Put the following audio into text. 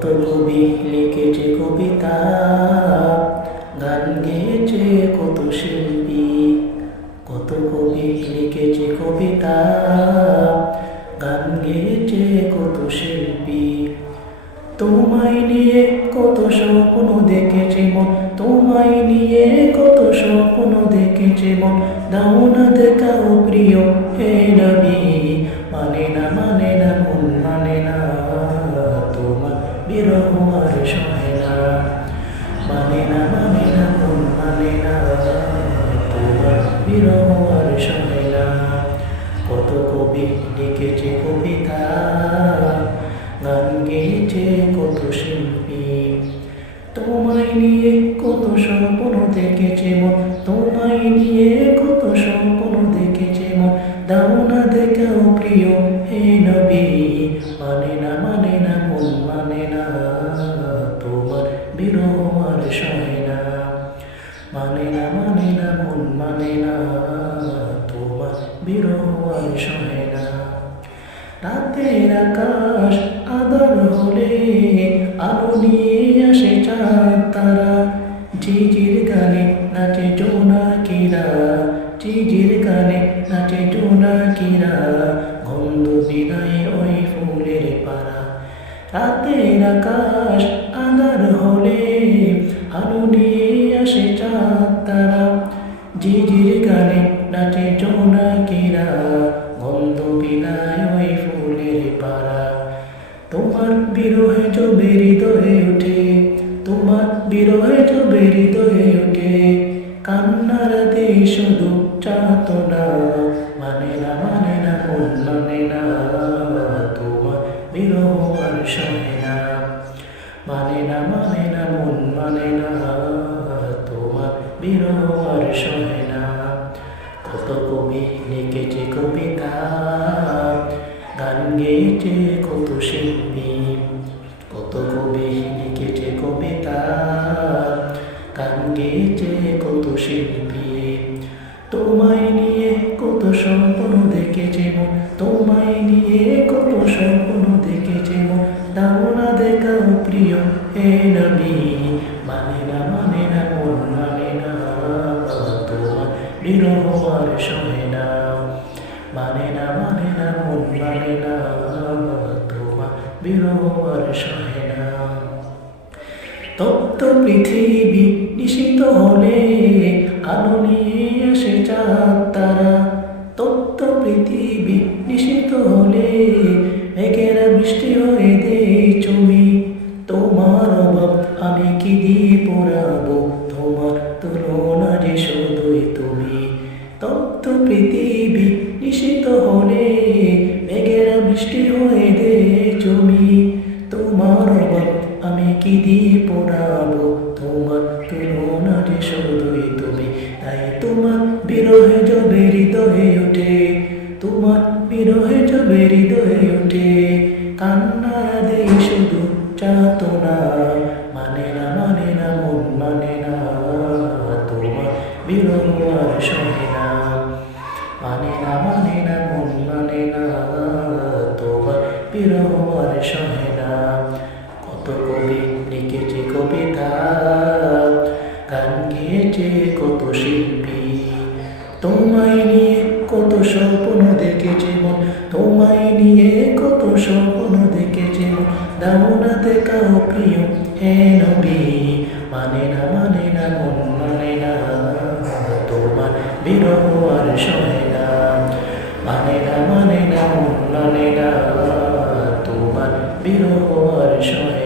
কত কবি লিখেছে কবিতা, গান গেয়েছে কত শিল্পী। কত কবি লিখেছে কবিতা, গান গেয়েছে কত শিল্পী। তোমায় নিয়ে কত স্বপ্ন দেখেছে মন, তোমায় নিয়ে কত স্বপ্ন দেখেছে মন। দাও না দেখাও প্রিয় হে নবী, মানে না মন মানে না, তোমার বিরহ আর সহে না। মানে না মন মানে না, তোমার বিরহ আর সহে না। কত কবি লিখেছে কবিতা, গান গেয়েছে কত শিল্পী। তোমায় নিয়ে কত স্বপ্ন দেখেছে মন, তোমায় নিয়ে কত স্বপ্ন দেখেছে মন। দাও না দেখাও প্রিয় হে নবী, মানে না মন মানে না, তোমার বিরহ আর সহে না। মানে না মন মানে না, তোমার বিরহ আর সহে না। রাতের আকাশ আঁধার হলে আলো নিয়ে আসে চাঁদ তারা। ঝিঝির গানে নাচে জোনাকিরা, ঝিঝির গানে নাচে জোনাকিরা। গন্ধ বিনায় ওই ফুলের পাড়া। রাতের আকাশ আঁধার হলে আলো নিয়ে আসে চাঁদ তারা। ঝিঝির গানে নাচে জোনাকিরা, গন্ধ বিনায় ওই ফুলের পাড়া। তোমার বিরহে জবে হৃদয়ে ওঠে, তোমার বিরহে জবে হৃদয়ে ওঠে। কান্নার দেই শুধু চাতনা, মানে না মন মানে না, তোমার বিরহ আর সহে না। মানে না মন মানে না, তোমার বিরহ আর সহে না। কত কবি লিখেছে কবিতা, গান গেয়েছে কত শিল্পী। কত কবি লিখেছে কবিতা, গান গেয়েছে কত শিল্পী। তোমায় নিয়ে কত স্বপ্ন দেখেছে মন, তোমায় নিয়ে কত স্বপ্ন দেখেছে মন। দাও না দেখাও প্রিয় হে নবী, মানে না মন মানে না, তোমার বিরহ আর সহে না। মানে না মন মানে না, তোমার বিরহ আর সহে না। তপ্ত পৃথিবী নিশিত হলে আলো নিয়ে আসে চাঁদ তারা। তপ্ত পৃথিবী নিশিত হলে মেঘেরা বৃষ্টি হয়ে দেয় জমি। তোমার অভাব আমি কি দিয়ে পড়াবো, তোমার তুলনা যে শুধুই তুমি। তপ্ত পৃথিবী নিশিত হলে মেঘেরা বৃষ্টি হয়ে দেয় জমি। তোমার অভাব আমি কি দিয়ে পড়াবো, তোমার তুলনা যে শুধুই তুমি। তাই তোমার বিরহে জবে হৃদয়ে ওঠে, তোমার বিরহে জবে হৃদয়ে ওঠে। কান্না দেই শুধু চাতনা, মানে না মন মানে না, তোমার বিরহ আর সহে না। মানে না মন মানে না, তোমার বিরহ আর সহে না। কত কবি লিখেছে কবিতা, গান গেয়েছে কত শিল্পী। তোমায় নিয়ে কত স্বপ্ন দেখেছে মন, তোমায় নিয়ে কত স্বপ্ন দেখেছে মন। দাও না দেখাও প্রিয় হে নবী, মানে না মন মানে না, তোমার বিরহ আর সহে না। মানে না মন মানে না, তোমার বিরহ আর সহে না।